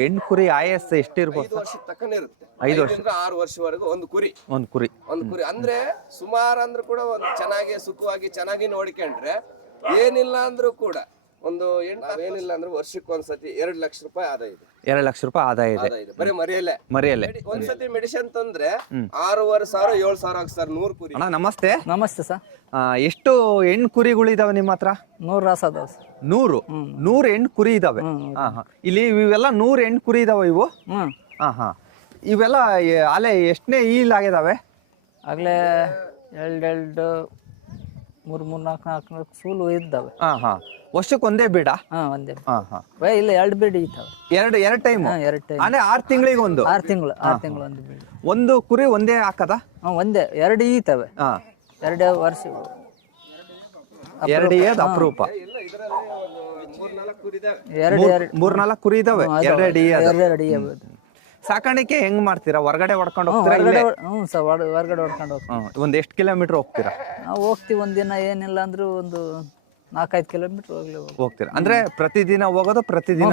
ಹೆಣ್ಣು ಕುರಿ ಆಯಸ್ಸು ಎಷ್ಟಿರ್ಬೋದು? 5 ವರ್ಷದ ತಕ್ಕನೇ ಇರುತ್ತೆ. 5 ವರ್ಷ 6 ವರ್ಷವರೆಗೂ ಒಂದು ಕುರಿ ಒಂದು ಕುರಿ ಅಂದ್ರೆ ಸುಮಾರು ಅಂದ್ರೂ ಕೂಡ ಒಂದು ಚೆನ್ನಾಗಿ ಸುಖವಾಗಿ ಚೆನ್ನಾಗಿ ನೋಡಿಕೊಂಡ್ರೆ ಏನಿಲ್ಲ ಅಂದ್ರೂ ಕೂಡ ಒಂದು ಏನಿಲ್ಲ ಅಂದ್ರೆ ವರ್ಷಕ್ಕೆ ಒಂದ್ಸತಿ 2 ಲಕ್ಷ ರೂಪಾಯಿ ಆದಾಯ ಇದೆ. 2 ಲಕ್ಷ ರೂಪಾಯಿ ಆದಾಯ ಇದೆ ಬರೀ ಮರಿಯಲ್ಲೇ ಒಂದ್ಸತಿ ಮೆಡಿಸಿನ್ ತಂದ್ರೆ 6,500 7,000 ಆಗ್ತಾರೆ 100 ಕುರಿ. ಅಣ್ಣ ನಮಸ್ತೆ. ನಮಸ್ತೆ ಸರ್. ಎಷ್ಟು ಹೆಣ್ಣು ಕುರಿಗಳಿದಾವೆ ನಿಮ್ಮ ಹತ್ರ? 100 ರಾಸ ಅದಾವ ಸರ್. 100 ಹೆಣ್ಣು ಕುರಿ ಇದಾವೆ. ಇಲ್ಲಿ ಇವೆಲ್ಲ 100 ಹೆಣ್ಣು ಕುರಿ ಇದಾವೆ ಇವು. ಇವೆಲ್ಲ ಅಲೆ ಎಷ್ಟನೇ ಈಲ್ ಆಗಿದಾವೆ? ಆಗ್ಲೇ 2 3 4 ಸೂಲು ಇದ್ದಾವೆ. ವರ್ಷಕ್ಕೆ ಒಂದೇ ಬೀಡ? ಒಂದೇ. ಇಲ್ಲ 2 ಬೀಡ್ ಇದ್ದಾವೆ. ಎರಡು ಟೈಮ್? 2 ಟೈಮ್ ಅಂದ್ರೆ 6 ತಿಂಗಳಿಗೆ ಒಂದು? 6 ತಿಂಗಳು ಒಂದು ಬೀಡ್. ಒಂದು ಕುರಿ ಒಂದೇ ಹಾಕದ? ಒಂದೇ. 2 ಈತವೆ. 2 ವರ್ಷ 2 ಏದ್ ಅಪರೂಪ. 3-4 ಕುರಿ ಇದಾವೆ. 2 ಸಾಕಾಣಿಕೆ ಹೆಂಗ್ ಮಾಡ್ತೀರಾ? ಹೊರಗಡೆ ಹೊಡ್ಕೊಂಡು ಹೋಗ್ತೀರಾ? ಹೊರಗಡೆ ಹೊಡ್ಕೊಂಡು ಹೋಗ್ತೀವಿ. ಒಂದ್ ಎಷ್ಟು ಕಿಲೋಮೀಟರ್ ಹೋಗ್ತೀರಾ? ನಾವು ಹೋಗ್ತೀವಿ ಒಂದಿನ ಏನಿಲ್ಲ ಅಂದ್ರೂ ಒಂದು 4-5 ಕಿಲೋಮೀಟರ್ ಹೋಗ್ತೀರಾ? ಅಂದ್ರೆ ಪ್ರತಿದಿನ ಹೋಗೋದು ಪ್ರತಿದಿನ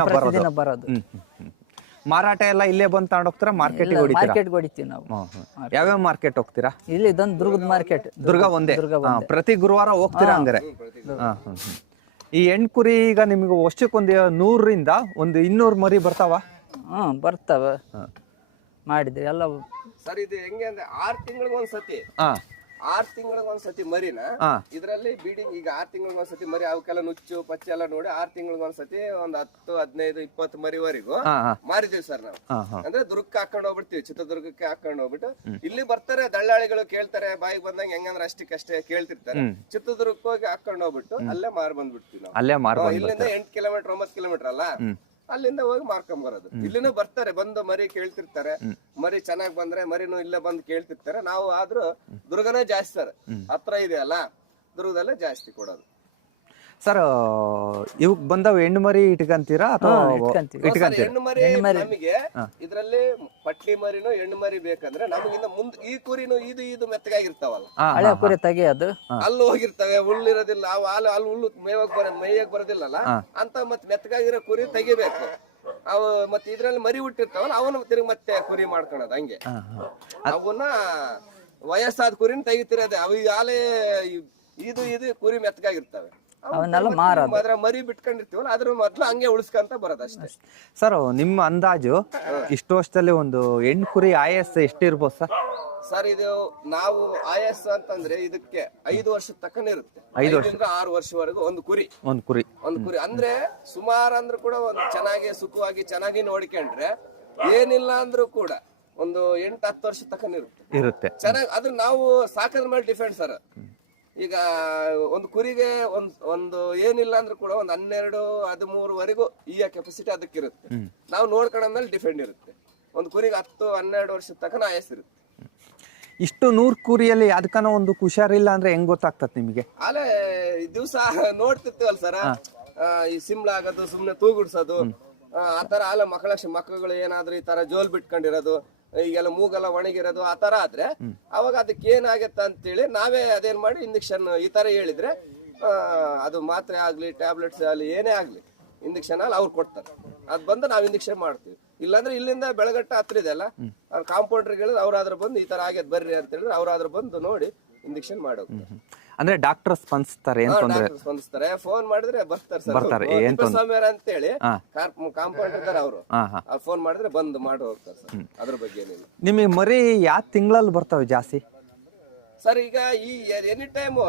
ಬರೋದು. ಮಾರಾಟ ಎಲ್ಲ ಇಲ್ಲೇ ಬಂದು ತಗೊಂಡು ಹೋಗ್ತೀರಾ? ಮಾರ್ಕೆಟ್ ಹೊಡಿತೀವಿ ನಾವು. ಯಾವ್ಯಾವ ಮಾರ್ಕೆಟ್ ಹೋಗ್ತೀರಾ? ಇಲ್ಲಿ ಇದೊಂದು ದುರ್ಗದ ಮಾರ್ಕೆಟ್. ದುರ್ಗ ಒಂದೇ? ಪ್ರತಿ ಗುರುವಾರ ಹೋಗ್ತೀರಾ ಹಂಗಾರೆ? ಈ ಹೆಣ್ಣು ಕುರಿ ಈಗ ನಿಮ್ಗೆ ವರ್ಷಕ್ಕೊಂದು 100ರಿಂದ ಒಂದು 200 ಮರಿ ಬರ್ತಾವ? ಬರ್ತವೆ. ಮಾಡಿದ್ರಿ ಎಲ್ಲ ಸರ್. ಇದು ಹೆಂಗೆ ಅಂದ್ರೆ 6 ತಿಂಗಳಿಗೊಂದ್ಸತಿ 6 ತಿಂಗಳಿಗೊಂದ್ಸತಿ ಮರಿನ ಇದ್ರಲ್ಲಿ ಬೀಡಿಂಗ್. ಈಗ 6 ತಿಂಗಳಿಗೊಂದ್ಸತಿ ಮರಿ ಅವಕ್ಕೆಲ್ಲ ನುಚ್ಚು ಪಚ್ಚೆ ಎಲ್ಲ ನೋಡಿ 6 ತಿಂಗಳಿಗೊಂದ್ಸತಿ ಒಂದ್ 10 15 20 ಮರಿವರೆಗೂ ಮಾರಿದೀವಿ ಸರ್ ನಾವು. ಅಂದ್ರೆ ದುರ್ಗಕ್ಕೆ ಹಾಕೊಂಡು ಹೋಗ್ಬಿಡ್ತೀವಿ, ಚಿತ್ರದುರ್ಗಕ್ಕೆ ಹಾಕೊಂಡು ಹೋಗ್ಬಿಟ್ಟು ಇಲ್ಲಿ ಬರ್ತಾರೆ ದಳ್ಳಾಳಿಗಳು, ಕೇಳ್ತಾರೆ ಬಾಯಿಗೆ ಬಂದಂಗೆ ಹೆಂಗಂದ್ರೆ ಅಷ್ಟೇ ಕೇಳ್ತಿರ್ತಾರೆ. ಚಿತ್ರದುರ್ಗಕ್ಕೆ ಹೋಗಿ ಹಾಕೊಂಡು ಹೋಗ್ಬಿಟ್ಟು ಅಲ್ಲೇ ಮಾರ್ ಬಂದ್ಬಿಡ್ತೀವಿ ನಾವು. ಇಲ್ಲಿಂದ 8 ಕಿಲೋಮೀಟರ್ 9 ಕಿಲೋಮೀಟರ್ ಅಲ್ಲ, ಅಲ್ಲಿಂದ ಹೋಗಿ ಮಾರ್ಕೊಂಡ್ ಬರೋದು. ಇಲ್ಲಿನೂ ಬರ್ತಾರೆ, ಬಂದು ಮರಿ ಕೇಳ್ತಿರ್ತಾರೆ. ಮರಿ ಚೆನ್ನಾಗ್ ಬಂದ್ರೆ ಮರಿನೂ ಇಲ್ಲೇ ಬಂದು ಕೇಳ್ತಿರ್ತಾರೆ. ನಾವು ಆದ್ರೂ ದುರ್ಗನೇ ಜಾಸ್ತಿ ಸರ್, ಹತ್ರ ಇದೆ ಅಲ್ಲ, ದುರ್ಗದಲ್ಲೇ ಜಾಸ್ತಿ ಕೊಡೋದು. ಸರ್ ಇವಕ್ ಬಂದವ್ ಹೆಣ್ಣು ಮರಿ ಇಟ್ಕಂತೀರಾ ಅಥವಾ ಹೆಣ್ಣು ಮರಿ? ನಮಗೆ ಇದ್ರಲ್ಲಿ ಪಟ್ಟಿ ಮರಿನೂ ಹೆಣ್ಣು ಮರಿ ಬೇಕಂದ್ರೆ ನಮಗಿಂದ ಮುಂದ್ ಈ ಕುರಿನು ಇದು ಮೆತ್ತಗಾಗಿರ್ತಾವಲ್ಲ, ಹಳೆ ಕುರಿ ತೆಗಿಯೋದು, ಅಲ್ಲಿ ಹೋಗಿರ್ತವೆ, ಹುಲ್ಲಿರೋದಿಲ್ಲ, ಅಲ್ಲಿ ಹುಲ್ಲು ಮೇಯಕ್ ಬರೋದಿಲ್ಲಲ್ಲ ಅಂತ. ಮತ್ತೆ ಮೆತ್ತಗಾಗಿರೋ ಕುರಿ ತೆಗಿಬೇಕು. ಅವು ಮತ್ತೆ ಇದ್ರಲ್ಲಿ ಮರಿ ಹುಟ್ಟಿರ್ತಾವಲ್ಲ ಅವನ್ನ ತಿರುಗಿ ಮತ್ತೆ ಕುರಿ ಮಾಡ್ಕೊಳೋದು. ಹಂಗೆ ಅವನ್ನ ವಯಸ್ಸಾದ ಕುರಿನ ತೆಗಿತಿರೋದೆ. ಅವು ಆಲೆ ಇದು ಕುರಿ ಮೆತ್ತಗಾಗಿರ್ತವೆ, ಅವನ್ನೆಲ್ಲ ಮಾರ ಮರಿ ಬಿಟ್ಕೊಂಡಿರ್ತೀವಲ್ಲ ಅದ್ರ ಮೊದ್ಲು ಹಂಗೆ ಉಳಿಸ್ಕೊಂತ ಬರೋದಷ್ಟೇ. ಸರ್ ನಿಮ್ಮ ಅಂದಾಜು ಇಷ್ಟು ವರ್ಷದಲ್ಲಿ ಒಂದು ಹೆಣ್ಣು ಕುರಿ ಆಯಸ್ಸು ಎಷ್ಟಿರ್ಬೋದು ಸರ್? ಸರ್ ಇದು ನಾವು ಆಯಸ್ಸು ಅಂತಂದ್ರೆ ಇದಕ್ಕೆ 5 ವರ್ಷದ ತಕ್ಕನೇ ಇರುತ್ತೆ. 5ರಿಂದ 6 ವರ್ಷವರೆಗೂ ಒಂದು ಕುರಿ ಅಂದ್ರೆ ಸುಮಾರು ಅಂದ್ರೂ ಕೂಡ ಒಂದು ಚೆನ್ನಾಗಿ ಸುಖವಾಗಿ ಚೆನ್ನಾಗಿ ನೋಡಿಕೊಂಡ್ರೆ ಏನಿಲ್ಲ ಅಂದ್ರೂ ಕೂಡ ಒಂದು 8-10 ವರ್ಷ ತಕ್ಕನೇ ಇರುತ್ತೆ ಚೆನ್ನಾಗಿ. ಅದ್ರ ನಾವು ಸಾಕದ ಮೇಲೆ ಡಿಫೆಂಡ್ ಸರ್. ಈಗ ಒಂದು ಕುರಿಗೆ ಒಂದು ಏನಿಲ್ಲ ಅಂದ್ರೂ ಕೂಡ ಒಂದು 12-13 ಈ ಕೆಪಾಸಿಟಿ ಅದಕ್ಕಿರುತ್ತೆ. ನಾವು ನೋಡ್ಕೊಂಡ್ಮೇಲೆ ಡಿಫೆಂಡ್ ಇರುತ್ತೆ. ಒಂದು ಕುರಿಗೆ 10-12 ವರ್ಷದ ತನಕ ಆಯಸ್ಸಿರುತ್ತೆ. ಇಷ್ಟು 100 ಕುರಿಯಲ್ಲಿ ಅದಕ್ಕನ ಒಂದು ಹುಷಾರಿಲ್ಲ ಅಂದ್ರೆ ಹೆಂಗ್ ಗೊತ್ತಾಗ್ತದೆ ನಿಮಗೆ? ಅಲ್ಲೇ ದಿವಸ ನೋಡ್ತಿರ್ತೀವಲ್ಲ ಸರ್, ಈ ಸಿಂಬಳ ಆಗೋದು, ಸುಮ್ನೆ ತೂಗುಡ್ಸೋದು, ಆತರ ಅಲ್ಲ ಮಕ್ಕಳುಗಳು ಏನಾದ್ರು ಈ ತರ ಜೋಲ್ ಬಿಟ್ಕೊಂಡಿರೋದು, ಈಗೆಲ್ಲ ಮೂಗೆಲ್ಲ ಒಣಗಿರೋದು ಆ ತರ ಆದ್ರೆ ಅವಾಗ ಅದಕ್ಕೆ ಏನಾಗತ್ತ ಅಂತೇಳಿ ನಾವೇ ಅದೇನ್ ಮಾಡಿ ಇಂಜೆಕ್ಷನ್ ಈ ತರ ಹೇಳಿದ್ರೆ ಅದು ಮಾತ್ರೆ ಆಗ್ಲಿ ಟ್ಯಾಬ್ಲೆಟ್ಸ್ ಆಗ್ಲಿ ಏನೇ ಆಗ್ಲಿ ಇಂಜೆಕ್ಷನ್ ಅಲ್ಲಿ ಅವ್ರು ಕೊಡ್ತಾರೆ. ಅದ್ ಬಂದು ನಾವ್ ಇಂಜೆಕ್ಷನ್ ಮಾಡ್ತೀವಿ. ಇಲ್ಲಾಂದ್ರೆ ಇಲ್ಲಿಂದ ಬೆಳಗಟ್ಟ ಹತ್ರ ಇದೆ ಅಲ್ಲ, ಕಾಂಪೌಂಡರ್ ಹೇಳಿದ್ರೆ ಅವ್ರಾದ್ರೂ ಬಂದು ಈ ತರ ಆಗೇದ್ ಬರ್ರಿ ಅಂತ ಹೇಳಿದ್ರೆ ಅವ್ರಾದ್ರೂ ಬಂದು ನೋಡಿ ಇಂಜೆಕ್ಷನ್ ಮಾಡೋದು. ಅಂದ್ರೆ ಡಾಕ್ಟರ್ ಸ್ಪಂದಿಸ್ತಾರೆ? ಸ್ಪಂದಿಸ್ತಾರೆ, ಫೋನ್ ಮಾಡಿದ್ರೆ ಬರ್ತಾರೆ ಸರ್. ಸಮೀರ್ ಅಂತ ಹೇಳಿ ಕಾಂಪೌಂಡರ್ ಇದಾರೆ ಅವರು, ಫೋನ್ ಮಾಡಿದ್ರೆ ಬಂದು ಮಾಡಿ ಹೋಗ್ತಾರೆ ಸರ್. ಅದ್ರ ಬಗ್ಗೆ ಏನಿಲ್ಲ. ನಿಮಗೆ ಮರಿ ಯಾವ ತಿಂಗಳಲ್ಲಿ ಬರ್ತವೆ ಜಾಸ್ತಿ ಸರ್? ಈಗ ಈ ಎನಿ ಟೈಮ್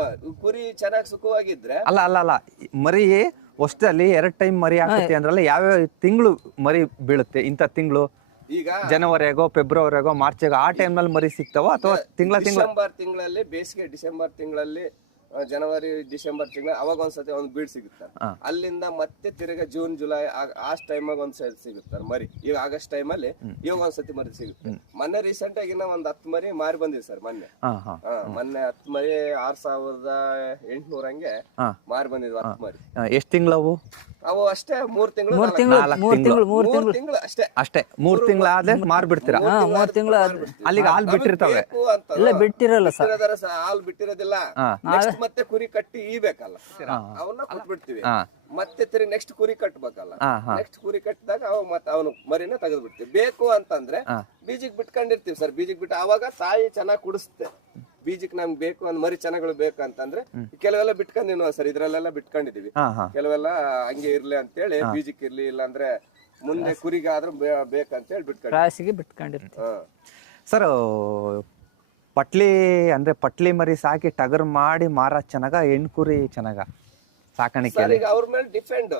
ಕುರಿ ಚೆನ್ನಾಗಿ ಸುಖವಾಗಿದ್ರೆ ಅಲ್ಲ ಮರಿ ವರ್ಷದಲ್ಲಿ 2 ಟೈಮ್ ಮರಿ ಹಾಕುತ್ತೆ ಅಂದ್ರಲ್ಲ, ಯಾವ್ಯಾವ ತಿಂಗಳು ಮರಿ ಬೀಳುತ್ತೆ? ಇಂಥ ತಿಂಗಳು ಈಗ ಜನವರಿಗೋ ಫೆಬ್ರವರಿಗೋ ಮಾರ್ಚ್ಗೋ ಆ ಟೈಮ್ ನಲ್ಲಿ ಮರಿ ಸಿಗ್ತಾವ ಅಥವಾ ಡಿಸೆಂಬರ್ ತಿಂಗಳಲ್ಲಿ? ಬೇಸಿಗೆ ಡಿಸೆಂಬರ್ ತಿಂಗಳಲ್ಲಿ, ಜನವರಿ ಡಿಸೆಂಬರ್ ತಿಂಗಳ ಅವಾಗ ಒಂದ್ಸತಿ ಒಂದು ಬೀಡ್ ಸಿಗುತ್ತೆ. ಅಲ್ಲಿಂದ ಮತ್ತೆ ತಿರ್ಗಾ ಜೂನ್ ಜುಲೈ ಆ ಟೈಮಾಗ ಒಂದ್ಸತಿ ಸಿಗುತ್ತೆ ಮರಿ. ಈಗ ಆಗಸ್ಟ್ ಟೈಮಲ್ಲಿ ಇವಾಗ ಒಂದ್ಸತಿ ಮರಿ ಸಿಗುತ್ತೆ. ಮೊನ್ನೆ ರೀಸೆಂಟ್ ಆಗಿ ಒಂದ್ 10 ಮರಿ ಮಾರಿ ಬಂದಿದೆ ಸರ್. ಮೊನ್ನೆ 10 ಮರಿ 6,800 ಹಂಗೆ ಮಾರಿ ಬಂದಿದ್ವಿ. 10 ಮರಿ. ಎಷ್ಟು ತಿಂಗಳವು? ಅವು ಅಷ್ಟೇ 3 ತಿಂಗಳು ಮೂರ್ ತಿಂಗಳು ಅಷ್ಟೇ. ಅಷ್ಟೇ 3 ತಿಂಗಳಾದ್ರೆ ಮಾರ್ಬಿಡ್ತೀರಾ? 3 ತಿಂಗಳು ಅಲ್ಲಿಗೆ ಹಾಲು ಬಿಟ್ಟಿರ್ತಾವೆ. ಇಲ್ಲ ಬಿಟ್ಟಿರಲ್ಲ ಸರ್, ಹಾಲು ಬಿಟ್ಟಿರೋದಿಲ್ಲ. ನೆಕ್ಸ್ಟ್ ಮತ್ತೆ ಕುರಿ ಕಟ್ಟಿ ಈಬೇಕಲ್ಲ, ಅವನ್ನ ಕೊಟ್ಬಿಡ್ತೀವಿ. ಮತ್ತೆ ತಿರುಗಿ ನೆಕ್ಸ್ಟ್ ಕುರಿ ಕಟ್ಬೇಕಲ್ಲ, ನೆಕ್ಸ್ಟ್ ಕುರಿ ಕಟ್ಟಿದಾಗ ಅವ ಮತ್ತೆ ಅವನು ಮರಿನ ತೆಗೆದು ಬಿಡ್ತೀವಿ. ಬೇಕು ಅಂತಂದ್ರೆ ಬೀಜಕ್ ಬಿಟ್ಕೊಂಡಿರ್ತೀವಿ ಸರ್. ಬೀಜಕ್ ಬಿಟ್ಟು ಅವಾಗ ತಾಯಿ ಚೆನ್ನಾಗಿ ಕುಡಿಸುತ್ತೆ. ಬೀಜಕ್ ನಮ್ಗೆ ಬೇಕು ಅಂದ್ ಮರಿ ಚೆನ್ನಾಗಳು ಬೇಕು ಅಂತಂದ್ರೆ ಕೆಲವೆಲ್ಲ ಬಿಟ್ಕೊಂಡಿದ್ವಿ ಸರ್, ಇದ್ರಲ್ಲೆಲ್ಲ ಬಿಟ್ಕೊಂಡಿದೀವಿ. ಕೆಲವೆಲ್ಲ ಹಂಗೆ ಇರ್ಲಿ ಅಂತೇಳಿ ಬೀಜಕ್ ಇರ್ಲಿ, ಇಲ್ಲ ಅಂದ್ರೆ ಮುಂದೆ ಕುರಿಗಾದ್ರೂ ಬೇಕಂತೇಳಿ ರಾಸಿಗೆ ಬಿಟ್ಕೊಂಡಿರ್ತೀವಿ. ಸರ್ ಪಟ್ಲಿ ಅಂದ್ರೆ ಪಟ್ಲಿ ಮರಿ ಸಾಕಿ ಟಗರ್ ಮಾಡಿ ಮಾರ ಚೆನ್ನಾಗ ಹೆಣ್ಣು ಕುರಿ ಚೆನ್ನಾಗ ಸಾಕಾಣಿಕೆ? ಈಗ ಅವ್ರ ಮೇಲೆ ಡಿಪೆಂಡ್.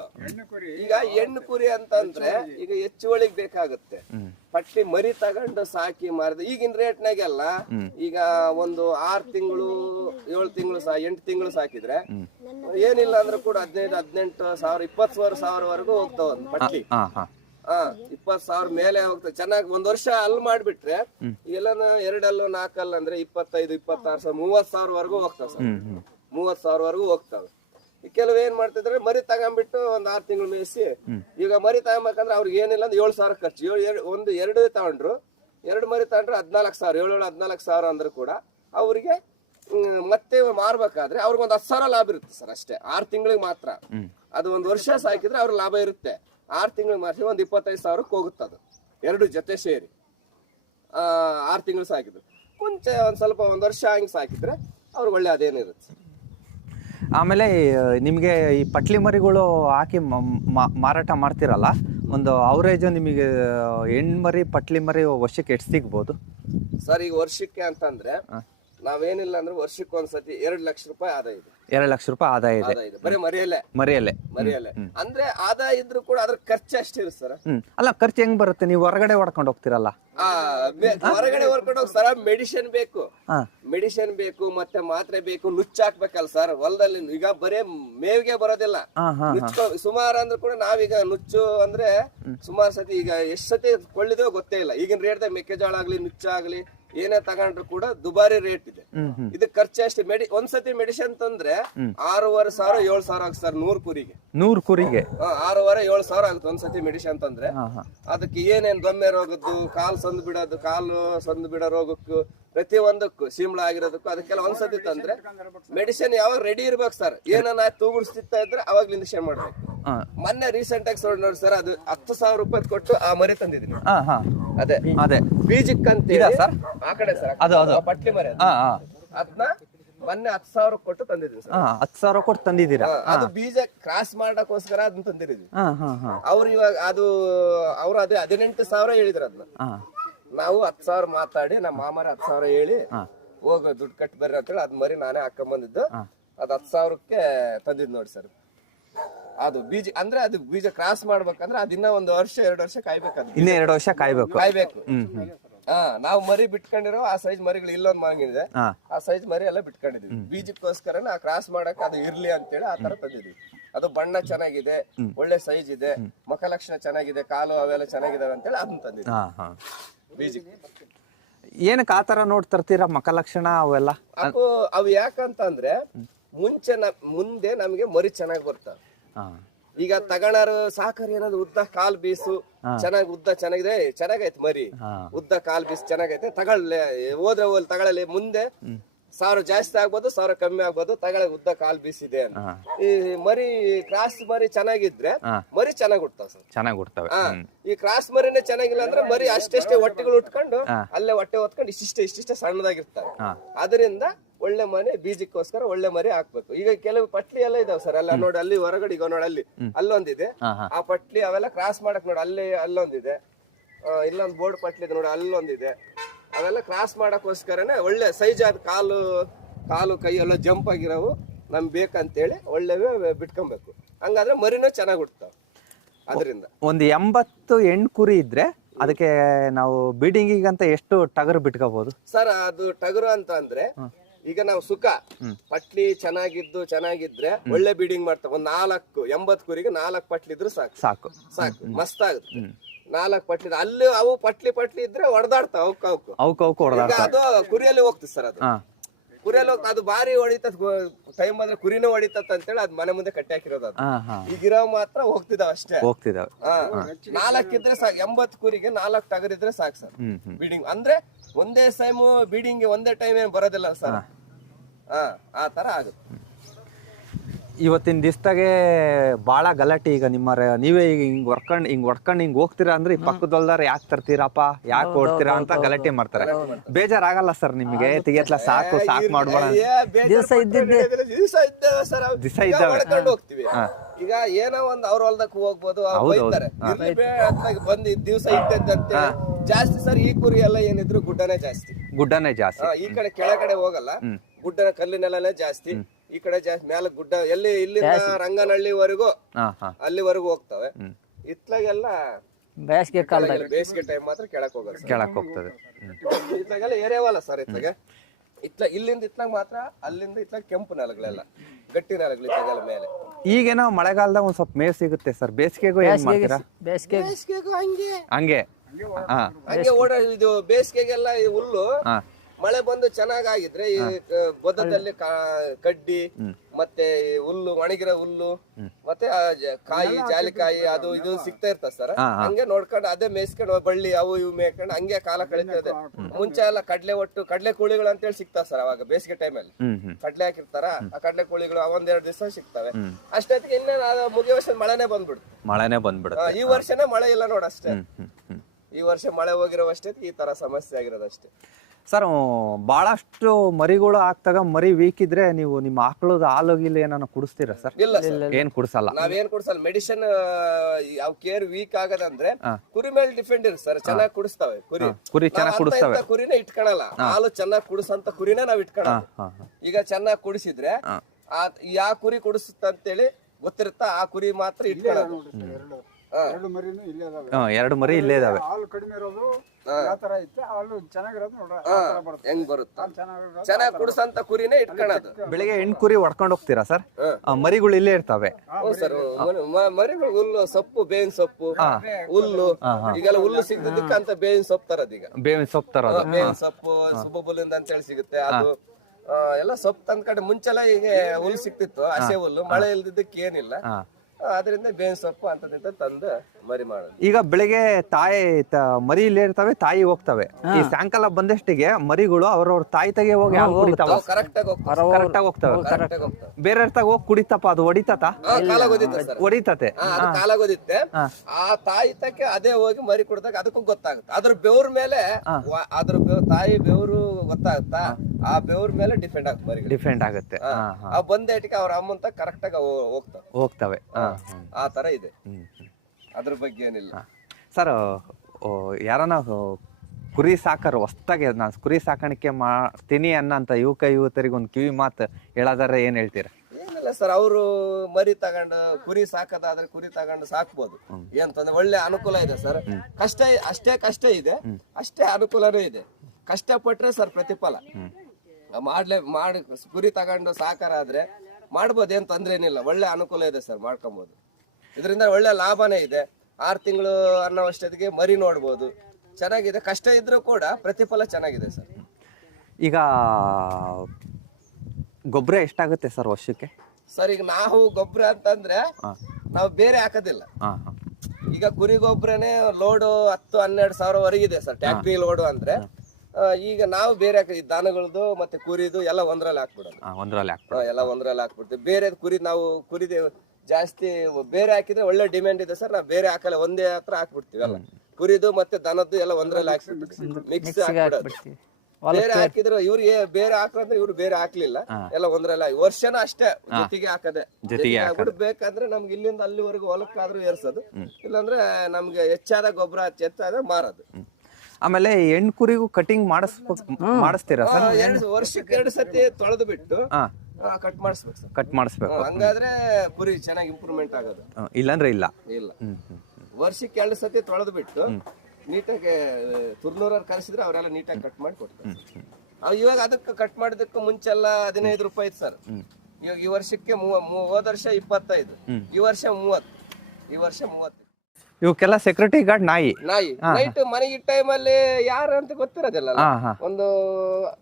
ಈಗ ಹೆಣ್ಣು ಕುರಿ ಅಂತಂದ್ರೆ ಈಗ ಹೆಚ್ಚುವಳಿಗೆ ಬೇಕಾಗುತ್ತೆ. ಪಟ್ಟಿ ಮರಿ ತಗೊಂಡು ಸಾಕಿ ಮಾರಿದ ಈಗಿನ ರೇಟ್ನಾಗೆಲ್ಲ ಈಗ ಒಂದು 6 ತಿಂಗಳು 7 ತಿಂಗಳು 8 ತಿಂಗಳು ಸಾಕಿದ್ರೆ ಏನಿಲ್ಲ ಅಂದ್ರೂ ಕೂಡ 15-18 ಸಾವಿರ 20,000 ವರೆಗೂ ಹೋಗ್ತಾವ ಒಂದು ಪಟ್ಟಿ. 20,000 ಮೇಲೆ ಹೋಗ್ತದೆ. ಚೆನ್ನಾಗಿ ಒಂದ್ ವರ್ಷ ಅಲ್ಲಿ ಮಾಡ್ಬಿಟ್ರೆ ಎಲ್ಲ 2 ಅಲ್ಲು 4 ಅಲ್ಲು ಅಂದ್ರೆ 25-26 30,000 ವರೆಗೂ ಹೋಗ್ತಾವ ಸರ್. 30,000 ವರೆಗೂ ಹೋಗ್ತಾವ. ಕೆಲವ್ ಏನ್ ಮಾಡ್ತಿದ್ರೆ ಮರಿ ತಗೊಂಡ್ಬಿಟ್ಟು ಒಂದ್ 6 ತಿಂಗಳು ಮೇಯಿಸಿ, ಈಗ ಮರಿ ತಗೊಂಬೇಕಂದ್ರೆ ಅವ್ರಿಗೆ ಏನಿಲ್ಲ ಅಂದ್ರೆ 7,000 ಖರ್ಚು. ಒಂದು 2 ತಗೊಂಡ್ರು, 2 ಮರಿ ತಗೊಂಡ್ರು 14,000, 14,000 ಅಂದ್ರೂ ಕೂಡ ಅವ್ರಿಗೆ ಮತ್ತೆ ಮಾರ್ಬೇಕಾದ್ರೆ ಅವ್ರಿಗೆ ಒಂದು 10,000 ಲಾಭ ಇರುತ್ತೆ ಸರ್ ಅಷ್ಟೇ. 6 ತಿಂಗಳಿಗೆ ಮಾತ್ರ. ಅದು ಒಂದ್ ವರ್ಷ ಸಾಕಿದ್ರೆ ಅವ್ರ ಲಾಭ ಇರುತ್ತೆ. 6 ತಿಂಗಳಿಗೆ ಮಾತ್ರ ಒಂದ್ 25,000 ಹೋಗುತ್ತೆ. ಅದು 2 ಜೊತೆ ಸೇರಿ 6 ತಿಂಗಳು ಸಾಕಿದ್ರು. ಮುಂಚೆ ಒಂದ್ ವರ್ಷ ಹಂಗೆ ಸಾಕಿದ್ರೆ ಅವ್ರಿಗೆ ಒಳ್ಳೆ ಅದೇನಿರುತ್ತೆ. ಆಮೇಲೆ ನಿಮಗೆ ಈ ಪಟ್ಲಿ ಮರಿಗಳು ಹಾಕಿ ಮಾರಾಟ ಮಾಡ್ತಿರಲ್ಲ, ಒಂದು ಅವರೇಜ್ ನಿಮಗೆ ಹೆಣ್ಮರಿ ಪಟ್ಲಿ ಮರಿ ವರ್ಷಕ್ಕೆ ಎಷ್ಟು ಸಿಗ್ಬೋದು ಸರ್? ಈಗ ವರ್ಷಕ್ಕೆ ಅಂತಂದ್ರೆ ನಾವೇನಿಲ್ಲ ಅಂದ್ರೆ ವರ್ಷಕ್ಕೆ ಒಂದ್ಸತಿ 2 ಲಕ್ಷ ರೂಪಾಯಿ ಆದಾಯ ಇದೆ. 2 ಲಕ್ಷ ರೂಪಾಯಿ ಆದಾಯ ಇದೆ ಬರೀ ಮರಿಯಲ್ಲೇ. ಅಂದ್ರೆ ಆದಾಯ ಇದ್ರು ಕೂಡ ಅದ್ರ ಖರ್ಚು ಅಷ್ಟಿರುತ್ತೆ ಸರ್. ಅಲ್ಲ, ಖರ್ಚು ಹೆಂಗ್ ಬರುತ್ತೆ? ನೀವು ಹೊರಗಡೆ ಹೊಡ್ಕೊಂಡು ಹೋಗ್ತಿರಲ್ಲ? ಹೊರಗಡೆ ಹೊರ್ಕೊಂಡು ಹೋಗಿ ಸರ್, ಮೆಡಿಸಿನ್ ಬೇಕು ಮತ್ತೆ ಮಾತ್ರೆ ಬೇಕು, ನುಚ್ಚಾಕ್ಬೇಕಲ್ಲ ಸರ್ ಹೊಲದಲ್ಲಿ. ಈಗ ಬರೇ ಮೇವಿಗೆ ಬರೋದಿಲ್ಲ, ಸುಮಾರು ಅಂದ್ರೂ ಕೂಡ ನಾವೀಗ ನುಚ್ಚು ಅಂದ್ರೆ ಸುಮಾರು ಸತಿ ಈಗ ಎಷ್ಟ್ ಸತಿ ಕೊಳ್ಳಿದೋ ಗೊತ್ತೇ ಇಲ್ಲ. ಈಗಿನ ರೇಟ್ದಾಗ ಮೆಕ್ಕೆಜೋಳ ಆಗ್ಲಿ ನುಚ್ಚಾಗ್ಲಿ ಏನೇ ತಗೊಂಡ್ರು ಕೂಡ ದುಬಾರಿ ರೇಟ್ ಇದೆ. ಇದಕ್ಕೆ ಖರ್ಚು ಅಷ್ಟೇ. ಒಂದ್ಸತಿ ಮೆಡಿಸಿನ್ ತಂದ್ರೆ 6,500 7,000 ಆಗುತ್ತೆ ಸರ್ 100 ಕುರಿಗೆ. 100 ಕುರಿಗೆ 6,500 7,000 ಆಗುತ್ತೆ ಒಂದ್ಸತಿ ಮೆಡಿಸಿನ್ ತಂದ್ರೆ. ಅದಕ್ಕೆ ಏನೇನ್ ದೊಮ್ಮೆ ರೋಗದ್ದು, ಕಾಲು ಸಂದು ಬಿಡೋ ರೋಗಕ್ಕೂ ಪ್ರತಿ ಒಂದಕ್ಕೂ ಶಿಮ್ಳ ಆಗಿರೋದಕ್ಕೂ ಅದಕ್ಕೆಲ್ಲ ಒಂದ್ಸತಿ ತಂದ್ರೆ ಮೆಡಿಸಿನ್ ಯಾವಾಗ ರೆಡಿ ಇರ್ಬೇಕು ಸರ್. ಏನನ್ನ ತೂಗುಡಿಸ್ತಿತ್ತ ಇದ್ರೆ ಅವಾಗ್ಲಿ ಇಂಜೆಕ್ಷನ್ ಮಾಡ್ಬೇಕು. ಮೊನ್ನೆ ರೀಸೆಂಟ್ ಆಗಿ ನೋಡಿ ಸರ್, ಅದು 10,000 ರೂಪಾಯಿ ಕೊಟ್ಟು ಆ ಮರಿ ತಂದಿದ್ದೀನಿ. ಅದೇ ಬೀಜಕ್ಕಂತ ಸರ್ ಆ ಕಡೆ ಸರ್ ಅದು ಪಟ್ಲಿ ಮರಿ, ಅದನ್ನ ಮೊನ್ನೆ 10,000 ಕೊಟ್ಟು ತಂದಿದ್ದೀನಿ ಸರ್. 10,000 ಕೊಟ್ಟು ತಂದಿದ್ದೀರಾ? ಅದು ಬೀಜ ಕ್ರಾಸ್ ಮಾಡಕ್ಕೋಸ್ಕರ ಅದನ್ನ ತಂದಿರಿದ್ವಿ. ಅವ್ರು ಇವಾಗ ಅವ್ರು ಅದೇ 18,000 ಹೇಳಿದ್ರು. ಅದನ್ನ ನಾವು 10,000 ಮಾತಾಡಿ ನಮ್ಮ ಮಾಮರ 10,000 ಹೇಳಿ ಹೋಗ ದುಡ್ಡು ಕಟ್ಟಿ ಬರ್ರಿ ಅಂತೇಳಿ ಅದ್ ಮರಿ ನಾನೇ ಹಾಕೊಂಬಂದಿದ್ದು. ಅದ್ 10,000ಕ್ಕೆ ತಂದಿದ್ ನೋಡಿ ಸರ್. ಅದು ಬೀಜ ಅಂದ್ರೆ ಅದು ಬೀಜ ಕ್ರಾಸ್ ಮಾಡ್ಬೇಕಂದ್ರೆ ಅದಿನ್ನ 1 ವರ್ಷ 2 ವರ್ಷ ಕಾಯ್ಬೇಕು. ಇನ್ನ 2 ವರ್ಷ ಕಾಯ್ಬೇಕು. ನಾವು ಮರಿ ಬಿಟ್ಕೊಂಡಿರೋ ಆ ಸೈಜ್ ಮರಿಗಳು ಇಲ್ಲೊಂದ್ ಮಲಗಿದೆ, ಆ ಸೈಜ್ ಮರಿ ಎಲ್ಲ ಬಿಟ್ಕೊಂಡಿದ್ವಿ. ಬೀಜಕ್ಕೋಸ್ಕರ ಆ ಕ್ರಾಸ್ ಮಾಡಕ್ ಅದು ಇರ್ಲಿ ಅಂತೇಳಿ ಆ ತರ ತಂದಿದ್ವಿ. ಅದು ಬಣ್ಣ ಚೆನ್ನಾಗಿದೆ, ಒಳ್ಳೆ ಸೈಜ್ ಇದೆ, ಮುಖ ಲಕ್ಷಣ ಚೆನ್ನಾಗಿದೆ, ಕಾಲು ಅವೆಲ್ಲ ಚೆನ್ನಾಗಿದಾವೆ ಅಂತೇಳಿ ಅದನ್ನ ತಂದಿದ್ವಿ ಬೀಜಕ್ಕೆ. ಏನಕ್ಕೆ ಆ ತರ ನೋಡ್ತಿರ್ತೀರಾ ಮುಖ ಲಕ್ಷಣ ಅವೆಲ್ಲ? ಅವು ಯಾಕಂತಂದ್ರೆ ಮುಂದೆ ನಮ್ಗೆ ಮರಿ ಚೆನ್ನಾಗಿ ಬರ್ತವೆ. ಈಗ ತಗಳಾರು ಸಾಕರಿ ಏನಾದ್ರು ಉದ್ದ ಕಾಲ್ ಬೀಸು ಚೆನ್ನಾಗಿದೆ, ಚೆನ್ನಾಗೈತೆ ಮರಿ, ಉದ್ದ ಕಾಲ್ ಬೀಸ್ ಚೆನ್ನಾಗೈತೆ, ಹೋದ್ರೆ ತಗೊಳ್ಳಿ ಮುಂದೆ 1,000 ಜಾಸ್ತಿ ಆಗ್ಬೋದು, 1,000 ಕಮ್ಮಿ ಆಗ್ಬೋದು, ತಗೊಳ್ಳಿ ಉದ್ದ ಕಾಲ್ ಬೀಸಿದೆ ಅಂತ. ಈ ಮರಿ ಕ್ರಾಸ್ ಮರಿ ಚೆನ್ನಾಗಿದ್ರೆ ಮರಿ ಚೆನ್ನಾಗಿ ಉಡ್ತಾವ ಸರ್. ಚೆನ್ನಾಗಿ ಉಡ್ತಾವೆ. ಈ ಕ್ರಾಸ್ ಮರಿನೇ ಚೆನ್ನಾಗಿಲ್ಲ ಅಂದ್ರೆ ಮರಿ ಅಷ್ಟೆಷ್ಟೇ ಹೊಟ್ಟೆಗಳು ಉಟ್ಕೊಂಡು ಅಲ್ಲೇ ಹೊಟ್ಟೆ ಹೊತ್ಕೊಂಡು ಇಷ್ಟಿಷ್ಟೇ ಸಣ್ಣದಾಗಿರ್ತಾವೆ. ಅದರಿಂದ ಒಳ್ಳೆ ಮನೆ ಬೀಜಕ್ಕೋಸ್ಕರ ಒಳ್ಳೆ ಮರಿ ಹಾಕ್ಬೇಕು. ಈಗ ಕೆಲವು ಪಟ್ಲಿ ಎಲ್ಲ ಇದಾವೆ ಸರ್, ಎಲ್ಲ ನೋಡಿ ಅಲ್ಲಿ ಹೊರಗಡೆ ಈಗ ನೋಡಿ ಅಲ್ಲೊಂದಿದೆ ಆ ಪಟ್ಲಿ, ಅವೆಲ್ಲ ಕ್ರಾಸ್ ಮಾಡಕ್ ನೋಡಿ ಅಲ್ಲೊಂದಿದೆ, ಇಲ್ಲೊಂದು ಬೋರ್ಡ್ ಪಟ್ಲಿ ಇದೆ ನೋಡಿ ಅಲ್ಲೊಂದಿದೆ. ಅವೆಲ್ಲ ಕ್ರಾಸ್ ಮಾಡಕ್ಕೋಸ್ಕರನೇ ಒಳ್ಳೆ ಸೈಜ್ ಆದ ಕಾಲು ಕೈ ಎಲ್ಲ ಜಂಪ್ ಆಗಿರೋವು ನಮ್ಗೆ ಬೇಕಂತೇಳಿ ಒಳ್ಳೆವೇ ಬಿಟ್ಕೊಬೇಕು. ಹಂಗಾದ್ರೆ ಮರಿನೂ ಚೆನ್ನಾಗಿ ಉಡ್ತಾವ. ಅದರಿಂದ ಒಂದು 80 ಹೆಣ್ಣು ಕುರಿ ಇದ್ರೆ ಅದಕ್ಕೆ ನಾವು ಬೀಡಿಂಗಿಗಂತ ಎಷ್ಟು ಟಗರು ಬಿಟ್ಕೋಬಹುದು ಸರ್? ಅದು ಟಗರು ಅಂತ ಅಂದ್ರೆ ಈಗ ನಾವು ಸುಖ ಪಟ್ಲಿ ಚೆನ್ನಾಗಿದ್ರೆ ಒಳ್ಳೆ ಬೀಡಿಂಗ್ ಮಾಡ್ತಾವ. ಒಂದ್ 80 ಕುರಿಗೆ 4 ಪಟ್ಲಿ ಇದ್ರು ಸಾಕು ಮಸ್ತ್ ಆಗುತ್ತೆ. 4 ಪಟ್ಲಿ ಅಲ್ಲಿ ಅವು ಪಟ್ಲಿ ಇದ್ರೆ ಹೊಡೆದಾಡ್ತಾವ. ಅದು ಕುರಿಯಲ್ಲಿ ಹೋಗ್ತದೆ ಸರ್. ಅದು ಕುರಿಯಲ್ಲಿ ಹೋಗ್ತಾ ಅದು ಬಾರಿ ಹೊಡಿತತ್ ಟೈಮ್ ಆದ್ರೆ ಕುರಿನೂ ಹೊಡಿತತ್ ಅಂತೇಳಿ ಅದ್ ಮನೆ ಮುಂದೆ ಕಟ್ಟಿ ಹಾಕಿರೋದು ಅದು. ಈಗಿರೋ ಮಾತ್ರ ಹೋಗ್ತಿದಾವ ಅಷ್ಟೇ. ಹೋಗ್ತಿದಾವೆ. 4 ಇದ್ರೆ ಸಾಕು, 80 ಕುರಿಗೆ 4 ಟಗರ್ ಇದ್ರೆ ಸಾಕು ಸರ್. ಬೀಡಿಂಗ್ ಅಂದ್ರೆ ಒಂದೇ ಟೈಮ್ ಬೀಡಿಂಗ್ ಒಂದೇ ಟೈಮ್ ಏನ್ ಬರೋದಿಲ್ಲ ಸರ್. ಆ ತರ ಆಗುತ್ತೆ. ಇವತ್ತಿನ ದಿವಸದಾಗೆ ಭಾಳ ಗಲಾಟೆ. ಈಗ ನೀವೇ ಈಗ ಹಿಂಗ್ ಹೊಡ್ಕೊಂಡು ಹೋಗ್ತೀರಾ ಅಂದ್ರೆ ಈ ಪಕ್ಕದೊಲ್ದಾರ ಯಾಕೆ ತರ್ತೀರಪ್ಪ, ಯಾಕೆ ಓಡ್ತೀರಾ ಅಂತ ಗಲಾಟೆ ಮಾಡ್ತಾರೆ. ಬೇಜಾರಾಗಲ್ಲ ಸರ್ ನಿಮ್ಗೆ? ತೆಗಿಯತ್ಲ ಸಾಕು ಮಾಡ್ಬೇಡ ದಿವಸ ಇದ್ದೇವೆ ಸರ್ ಹೋಗ್ತೀವಿ. ಈಗ ಏನೋ ಒಂದ್ ಅವ್ರ ಹೊಲ್ದಕ್ ಹೋಗ್ಬೋದು, ಬಂದ್ ದಿವ್ಸ ಇದ್ದಂತೆ ಜಾಸ್ತಿ ಸರ್. ಈ ಕುರಿ ಎಲ್ಲ ಏನಿದ್ರು ಗುಡ್ಡನೇ ಜಾಸ್ತಿ. ಈ ಕಡೆ ಕೆಳಗಡೆ ಹೋಗಲ್ಲ, ಗುಡ್ಡನ ಕಲ್ಲಿನೆಲ್ಲನೇ ಜಾಸ್ತಿ. ಈ ಕಡೆ ಜಾಸ್ತಿ ಮೇಲೆ ಗುಡ್ಡ ಎಲ್ಲಿ ಇಲ್ಲಿಂದ ರಂಗನಹಳ್ಳಿವರೆಗೂ ಅಲ್ಲಿವರೆಗೂ ಹೋಗ್ತವೆ. ಇತ್ಲಾಗೆಲ್ಲ ಬೇಸಿಗೆ ಟೈಮ್ ಮಾತ್ರ ಕೆಳಕ್ ಹೋಗ್ತದೆ. ಇತ್ಲಾಗೆಲ್ಲ ಏರಿಯಾವಲ್ಲ ಸರ್. ಇಲ್ಲಿಂದ ಇತ್ಲಾಗ ಮಾತ್ರ, ಅಲ್ಲಿಂದ ಇತ್ಲಾಗ ಕೆಂಪು ನೆಲಗಳೆಲ್ಲ, ಗಟ್ಟಿ ನೆಲಗಳು ಇತ್ಲಾಗೆಲ್ಲ ಮೇಲೆ. ಈಗೇನೋ ಮಳೆಗಾಲದಾಗ ಒಂದ್ ಸ್ವಲ್ಪ ಮೇವ್ ಸಿಗುತ್ತೆ ಸರ್. ಬೇಸಿಗೆಗೂ ಏನ್ ಮಾಡ್ತೀರಾ? ಬೇಸಿಗೆಗೂ ಹಂಗೆ ಓಡ ಇದು ಬೇಸಿಗೆಗೆಲ್ಲ ಈ ಹುಲ್ಲು ಮಳೆ ಬಂದು ಚೆನ್ನಾಗಿದ್ರೆ ಈ ಬೊದ್ದದಲ್ಲಿ ಕಡ್ಡಿ ಮತ್ತೆ ಹುಲ್ಲು, ಒಣಗಿರೋ ಹುಲ್ಲು ಮತ್ತೆ ಕಾಯಿ, ಜಾಲಿಕಾಯಿ ಅದು ಇದು ಸಿಗ್ತಾ ಇರ್ತದೆ ಸರ್. ಹಂಗೆ ನೋಡ್ಕೊಂಡು ಅದೇ ಮೇಯ್ಸ್ಕೊಂಡು ಬಳ್ಳಿ ಅವು ಇವು ಮೇಯ್ಕೊಂಡು ಹಂಗೆ ಕಾಲ ಕಳೀತದೆ. ಮುಂಚೆ ಎಲ್ಲ ಕಡ್ಲೆ ಕೋಳಿಗಳು ಅಂತೇಳಿ ಸಿಗ್ತಾವ ಸರ್. ಅವಾಗ ಬೇಸಿಗೆ ಟೈಮಲ್ಲಿ ಕಡ್ಲೆ ಹಾಕಿರ್ತಾರ, ಆ ಕಡ್ಲೆ ಕೋಳಿಗಳು 1-2 ದಿವಸ ಸಿಗ್ತವೆ. ಅಷ್ಟೊತ್ತಿಗೆ ಇನ್ನೇನು ಮುಗಿಯೋ ವರ್ಷ ಮಳೆನೇ ಬಂದ್ಬಿಡುತ್ತೆ. ಈ ವರ್ಷನೇ ಮಳೆ ಇಲ್ಲ ನೋಡ ಅಷ್ಟೇ. ಈ ವರ್ಷ ಮಳೆ ಹೋಗಿರೋ ಅಷ್ಟೇ ಈ ತರ ಸಮಸ್ಯೆ ಆಗಿರೋದಷ್ಟೇ ಸರ್. ಬಹಳಷ್ಟು ಮರಿಗಳು ಆಗ್ತಾಗ ಮರಿ ವೀಕ್ ಇದ್ರೆ ನೀವು ನಿಮ್ಮ ಆಕಳದ ಹಾಲು ಗೀಲು ಏನಾನ ಕುಡಿಸ್ತೀರಾ ಸರ್? ಇಲ್ಲ ಸರ್, ಏನ್ ಕುಡಿಸಲ್ಲ. ನಾವೇನ್ ಕುಡಿಸಲ್ಲ. ಮೆಡಿಸಿನ್ ಯಾವ ಕೇರ್ ವೀಕ್ ಆಗದಂದ್ರೆ ಕುರಿ ಮೇಲೆ ಡಿಪೆಂಡ್ ಇರುತ್ತೆ ಸರ್. ಚೆನ್ನಾಗಿ ಕುಡಿಸ್ತವೆ ಕುರಿ ಚೆನ್ನಾಗಿ ಕುಡಿಸ್ತವೆ. ಕುರಿನೇ ಇಟ್ಕೊಳಲ್ಲ, ಹಾಲು ಚೆನ್ನಾಗಿ ಕುಡಿಸಂತ ಕುರಿನೇ ನಾವ್ ಇಟ್ಕೊಳಲ್ಲ. ಈಗ ಚೆನ್ನಾಗಿ ಕುಡಿಸಿದ್ರೆ ಯಾವ ಕುರಿ ಕುಡಿಸುತ್ತಂತೇಳಿ ಗೊತ್ತಿರುತ್ತ, ಆ ಕುರಿ ಮಾತ್ರ ಇಟ್ಕೊಳ್ಳೋದು. 2 ಮರಿನೂ ಇಲ್ಲೇ ಇದಾವೆ. 2 ಮರಿ ಇಲ್ಲೇ ಇದಾವೆ. ಹಾಲು ಕಡಿಮೆ ಇರೋದು ಯಾವ ತರ ಇತ್ತು, ಹಾಲು ಚೆನ್ನಾಗಿರೋದು ಹೆಂಗ್ ಬರುತ್ತೆ. ಚೆನ್ನಾಗಿ ಕುಡಿಸಂತ ಕುರಿನೇ ಇಟ್ಕೊಳ್ಳೋದು. ಬೆಳಿಗ್ಗೆ ಹೆಣ್ಣು ಕುರಿ ಹೊಡ್ಕೊಂಡು ಹೋಗ್ತೀರಾ ಸರ್? ಮರಿಗಳು ಇಲ್ಲೇ ಇರ್ತಾವೆ ಸರ್. ಮರಿಗಳು ಹುಲ್ಲು, ಸೊಪ್ಪು, ಬೇವಿನ ಸೊಪ್ಪು, ಹುಲ್ಲು. ಈಗೆಲ್ಲ ಹುಲ್ಲು ಸಿಗ್ತದಕ್ಕೆ ಅಂತ ಬೇವಿನ ಸೊಪ್ಪು ತರೋದು. ಈಗ ಬೇವಿನ ಸೊಪ್ಪು ಸುಬ್ಬುಲಿಂದ ಅಂತ ಹೇಳಿ ಸಿಗುತ್ತೆ. ಅದು ಎಲ್ಲ ಸೊಪ್ಪು ತಂದ್ಕಡೆ ಮುಂಚೆಲ್ಲ ಈಗ ಹುಲ್ಲು ಸಿಕ್ತಿತ್ತು, ಹಸೆ ಹುಲ್ಲು. ಮಳೆ ಇಲ್ದಿದ್ದಕ್ಕೆ ಏನಿಲ್ಲ, ಅದರಿಂದ ಬೇವಿನ ಸೊಪ್ಪು ಅಂತ ತಂದು ಮರಿ ಮಾಡೋದು. ಈಗ ಬೆಳಿಗ್ಗೆ ಮರಿ ಇಲ್ಲೇ ಇರ್ತವೆ, ತಾಯಿ ಹೋಗ್ತವೆ. ಈ ಸಾಯಂಕಾಲ ಬಂದಷ್ಟಿಗೆ ಮರಿಗಳು ಅವ್ರವ್ರ ತಾಯಿ ತಗೆ ಹೋಗಿ ಕರೆಕ್ಟ್ ಆಗಿ ಹೋಗ್ತವೆ. ಬೇರೆ ಹೋಗಿ ಕುಡಿತಪ್ಪ, ಅದು ಹೊಡಿತತೆ. ಆ ತಾಯಿ ತಕ್ಕೆ ಅದೇ ಹೋಗಿ ಮರಿ ಕುಡ್ದಾಗ ಅದಕ್ಕೂ ಗೊತ್ತಾಗುತ್ತೆ. ಅದ್ರ ಬೆವ್ರ ಮೇಲೆ ತಾಯಿ ಬೆವ್ರು ಗೊತ್ತಾಗುತ್ತಾ, ಆ ಬೆವ್ರ ಮೇಲೆ ಡಿಪೆಂಡ್ ಆಗುತ್ತೆ. ಆ ಬಂದೇಟಿಗೆ ಅವ್ರ ಅಮ್ಮಂತ ಕರೆಕ್ಟ್ ಆಗಿ ಹೋಗ್ತವೆ. ಆ ತರ ಇದೆ, ಅದ್ರ ಬಗ್ಗೆ ಏನಿಲ್ಲ ಸರ್. ಯಾರನ್ನ ಕುರಿ ಸಾಕರು ಹೊಸ್ದಾಗೆ ನಾನು ಕುರಿ ಸಾಕಾಣಿಕೆ ಮಾಡ್ತೀನಿ ಅನ್ನಂತ ಯುವಕರಿಗೆ ಒಂದು ಕಿವಿ ಮಾತು ಹೇಳೋದಾದ್ರೆ ಏನ್ ಹೇಳ್ತೀರಾ? ಏನಿಲ್ಲ ಸರ್, ಅವರು ಮರಿ ತಗೊಂಡು ಕುರಿ ಸಾಕೋದಾದ್ರೆ ಕುರಿ ತಗೊಂಡು ಸಾಕ್ಬೋದು. ಏನ್ ತೊಂದ್ರೆ, ಒಳ್ಳೆ ಅನುಕೂಲ ಇದೆ ಸರ್. ಅಷ್ಟೇ ಕಷ್ಟ ಇದೆ, ಅಷ್ಟೇ ಅನುಕೂಲನೂ ಇದೆ. ಕಷ್ಟ ಪಟ್ರೆ ಸರ್ ಪ್ರತಿಫಲ ಮಾಡಿ ಕುರಿ ತಗೊಂಡು ಸಾಕಾರಾದ್ರೆ ಮಾಡ್ಬೋದು, ಏನ್ ತೊಂದ್ರೆ ಏನಿಲ್ಲ. ಒಳ್ಳೆ ಅನುಕೂಲ ಇದೆ ಸರ್, ಮಾಡ್ಕೊಬಹುದು. ಇದರಿಂದ ಒಳ್ಳೆ ಲಾಭನೇ ಇದೆ. 6 ತಿಂಗಳು ಅನ್ನೋ ಅಷ್ಟೊತ್ತಿಗೆ ಮರಿ ನೋಡ್ಬೋದು, ಚೆನ್ನಾಗಿದೆ. ಕಷ್ಟ ಇದ್ರೂ ಕೂಡ ಪ್ರತಿಫಲ ಚೆನ್ನಾಗಿದೆ ಸರ್. ಈಗ ಗೊಬ್ಬರ ಎಷ್ಟಾಗುತ್ತೆ ಸರ್ ವರ್ಷಕ್ಕೆ? ಸರ್ ಈಗ ನಾವು ಗೊಬ್ಬರ ಅಂತಂದ್ರೆ ನಾವು ಬೇರೆ ಹಾಕೋದಿಲ್ಲ. ಈಗ ಕುರಿ ಗೊಬ್ಬರನೇ ಲೋಡು 10-12 ಸಾವಿರ ವರೆಗಿದೆ ಸರ್, ಟ್ಯಾಕ್ಟ್ರಿ ಲೋಡು ಅಂದ್ರೆ. ಈಗ ನಾವು ಬೇರೆ ದನಗಳದು ಮತ್ತೆ ಕುರಿದು ಎಲ್ಲ ಒಂದ್ರಲ್ಲಿ ಹಾಕ್ಬಿಡೋದು. ಎಲ್ಲ ಒಂದ್ರಲ್ಲಿ ಹಾಕ್ಬಿಡ್ತೀವಿ. ಬೇರೆ ನಾವು ಕುರಿದೆ ಜಾಸ್ತಿ ಬೇರೆ ಹಾಕಿದ್ರೆ ಒಳ್ಳೆ ಡಿಮ್ಯಾಂಡ್ ಇದೆ ಸರ್. ನಾವು ಬೇರೆ ಹಾಕಲ್ಲ, ಒಂದೇ ಹತ್ರ ಹಾಕ್ಬಿಡ್ತೀವಿ. ಎಲ್ಲ ಕುರಿದು ಮತ್ತೆ ದನದ್ದು ಎಲ್ಲ ಒಂದ್ರಲ್ಲಿ ಹಾಕ್ಬಿಡ್ತೀವಿ, ಮಿಕ್ಸ್ ಹಾಕ್ಬಿಡೋದು. ಬೇರೆ ಹಾಕಿದ್ರೆ ಇವ್ರಿಗೆ ಬೇರೆ ಹಾಕ್ರಂದ್ರೆ ಇವ್ರು ಬೇರೆ ಹಾಕ್ಲಿಲ್ಲ, ಎಲ್ಲ ಒಂದ್ರಲ್ಲಿ ವರ್ಷನ ಅಷ್ಟೇ ಜೊತೆಗೆ ಹಾಕದೆ. ಬೇಕಾದ್ರೆ ನಮ್ಗೆ ಇಲ್ಲಿಂದ ಅಲ್ಲಿವರೆಗೂ ಹೊಲಕ್ಕಾದ್ರೂ ಏರ್ಸೋದು, ಇಲ್ಲಾಂದ್ರೆ ನಮ್ಗೆ ಹೆಚ್ಚಾದ ಗೊಬ್ಬರ ಹೆಚ್ಚಾದ ಮಾರೋದು. ಆಮೇಲೆ ಹೆಣ್ಣು ಕುರಿಗೂ ಕಟಿಂಗ್ ಮಾಡಿಸ್ತೀರಾ ಸರ್? ವರ್ಷಕ್ಕೆ 2 ಸತಿ ತೊಳೆದು ಬಿಟ್ಟು ಕಟ್ ಮಾಡಿಸ್ಬೇಕು. ಹಂಗಾದ್ರೆ ಕುರಿ ಚೆನ್ನಾಗಿ ಇಂಪ್ರೂವ್ಮೆಂಟ್ ಆಗೋದು. ಇಲ್ಲಾಂದ್ರೆ ಇಲ್ಲ. ವರ್ಷಕ್ಕೆ 2 ಸತಿ ತೊಳೆದು ಬಿಟ್ಟು ನೀಟಾಗಿ ತುರ್ನೂರವ್ರು ಕರೆಸಿದ್ರೆ ಅವರೆಲ್ಲ ನೀಟಾಗಿ ಕಟ್ ಮಾಡಿ ಕೊಡ್ತಾರೆ. ಇವಾಗ ಅದಕ್ಕೆ ಕಟ್ ಮಾಡಿದಕ್ಕೆ ಮುಂಚೆಲ್ಲ 15 ರೂಪಾಯಿ ಇತ್ತು ಸರ್. ಇವಾಗ ಈ ವರ್ಷಕ್ಕೆ ಹೋದ ವರ್ಷ 25, ಈ ವರ್ಷ 30. ಇವಕ್ಕೆಲ್ಲ ಸೆಕ್ಯೂರಿಟಿ ಗಾರ್ಡ್ ನಾಯಿ. ನಾಯಿ ನೈಟ್ ಮನೆಗೆ ಟೈಮಲ್ಲಿ ಯಾರು ಅಂತ ಗೊತ್ತಿರೋದಿಲ್ಲ. ಹಾ ಹಾ ಒಂದು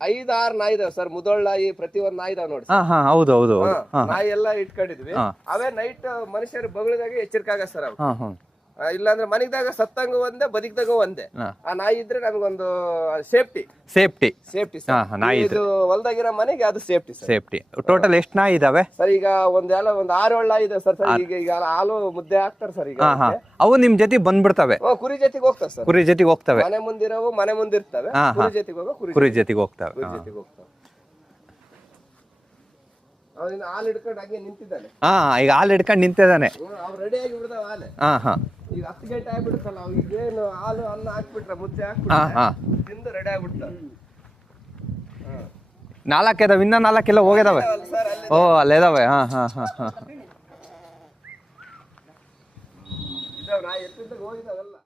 5-6 ನಾಯಿ ಇದಾವೆ ಸರ್, ಮುದೋಳ್ ನಾಯಿ ಪ್ರತಿ ಒಂದ್ ನಾಯಿ ಇದಾವೆ ನೋಡಿ. ಹಾ ಹಾ ಹೌದು ಹೌದು ಹೌದು. ನಾಯಿ ಎಲ್ಲ ಇಟ್ಕೊಂಡಿದ್ವಿ. ಅವೇ ನೈಟ್ ಮನುಷ್ಯರು ಬಗಳಿದಾಗ ಎಚ್ಚರಿಕೆ ಆಗ ಸರ್ ಅವು. ಹಾ ಹಾ ಇಲ್ಲಾಂದ್ರೆ ಮನೆಗ್ದಾಗ ಸತ್ತಂಗ ಒಂದೇ ಬದುಕಿದಾಗ ಒಂದೇ. ಆ ನಾಯಿ ಇದ್ರೆ ನಮಗೊಂದು ಸೇಫ್ಟಿ ಸೇಫ್ಟಿ ಸೇಫ್ಟಿ ಹಾ ಹಾ ನಾಯಿ ಇದು ಹೊಲ್ದಾಗಿರೋ ಮನೆಗೆ ಅದು ಸೇಫ್ಟಿ ಸರ್. ಸೇಫ್ಟಿ. ಟೋಟಲ್ ಎಷ್ಟು ನಾಯಿ ಇದಾವೆ ಸರ್? ಈಗ ಒಂದ್ 6-7 ನಾಯಿ ಇದೆ ಸರ್. ಈಗ ಹಾಲು ಮುದ್ದೆ ಹಾಕ್ತಾರೆ ಸರ್. ಈಗ ಹಾ ಹಾ ಅವು ನಿಮ್ ಜೊತೆ ಬಂದ್ಬಿಡ್ತವೆ? ಕುರಿ ಜೊತೆಗೆ ಹೋಗ್ತಾವೆ ಸರ್. ಕುರಿ ಜೊತೆಗೆ ಹೋಗ್ತವೆ. ಮನೆ ಮುಂದಿರೋವು ಮನೆ ಮುಂದಿರ್ತವೆ. ಕುರಿ ಜೊತೆಗೆ ಹೋಗೋ ಕುರಿ ಜೊತೆಗೆ ಹೋಗ್ತವೆ. ಕುರಿ ಜೊತೆಗೆ ಹೋಗ್ತಾವೆ. ಅವನಿಂದ ಹಾಲು ಹಿಡ್ಕೊಂಡು ಹಂಗೆ ನಿಂತಿದ್ದಾನೆ. ಹಾ ಈಗ ಹಾಲು ಹಿಡ್ಕೊಂಡು ನಿಂತಿದ್ದಾನೆ. ಅವ್ರು ರೆಡಿ ಆಗಿ ಬಿಡ್ತಾವ ಹಾಲೆ. ಹಾ ಹಾ ಈಗ 10 ಗಂಟೆ ಆಗ್ಬಿಡುತ್ತಲ್ಲ, ಅವ್ರಿಗೇನು ಹಾಲು ಅನ್ನ ಹಾಕ್ಬಿಟ್ರೆ ಮುದ್ದೆ ಹಾ ಹಾಕ್ಬಿಟ್ರೆ ಹಾ ತಿಂದು ರೆಡಿ ಆಗ್ಬಿಡ್ತಾವೆ. 4 ಇದಾವೆ, ಇನ್ನ 4 ಎಲ್ಲ ಹೋಗಿದಾವೆ. ಸರ್ ಅಲ್ಲಿ ಓ ಅಲ್ಲಿದಾವೆ. ಹಾ ಹಾ ಹಾ ಹಾ ಇದಾವೆ ನಾಯಿ ಎತ್ತಿದ್ದಾಗ ಹೋಗಿದಾವೆಲ್ಲ.